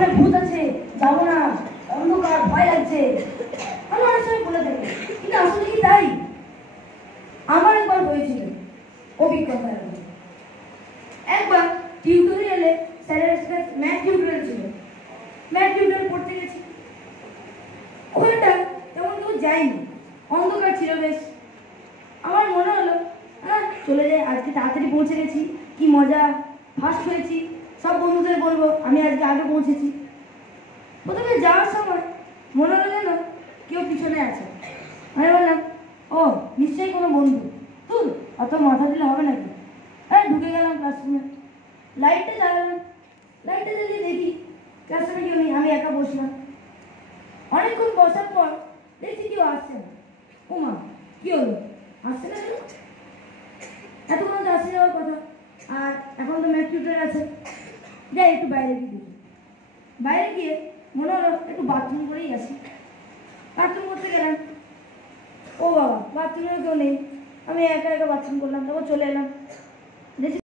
ওখানে ভূত আছে, যাবো না, অন্ধকার, ভয় লাগছে, আমি অনেক সময় বলে থাকি, কিন্তু আসলে কি তাই? আমার একবার হয়েছিল অভিজ্ঞতা। একবার টিউটোরিয়ালে, স্যারের ম্যাথ টিউটোরিয়াল ছিল, ম্যাথ টিউটোরিয়াল পড়তে গেছি। ওখানটা তেমন কেউ যায়নি, অন্ধকার ছিল বেশ। আমার মনে হলো চলে যাই, আজকে তাড়াতাড়ি পৌঁছে গেছি, কি মজা, ফার্স্ট হয়েছি, সব বন্ধুদের বলবো আমি আজকে আগে পৌঁছেছি। প্রথমে যাওয়ার সময় মনে হলো যেন কেউ পিছনে আছে। আমি বললাম, ও নিশ্চয়ই কোনো বন্ধু, তুই অত মাথা দিলে হবে নাকি। ঢুকে গেলাম ক্লাসরুমে, লাইটটা জ্বালালাম, লাইটটা জ্বালিয়ে দেখি ক্লাসরুমে কেউ নেই, আমি একা বসলাম। অনেকক্ষণ বসার পর দেখছি কেউ আসছে না। ও মা, কি হলো, আসছে না কেন? এতক্ষণ তো আসে যাওয়ার কথা, আর এখন তো ম্যাথ টিউটর আছে। যাই একটু বাইরে গিয়ে দেখি। বাইরে গিয়ে মনে হলো একটু বাথরুম করেই আসি। বাথরুম করতে গেলাম, ও বাবা, বাথরুমেও কেউ নেই। আমি একা একা বাথরুম করলাম, তারপর চলে এলাম। দেখি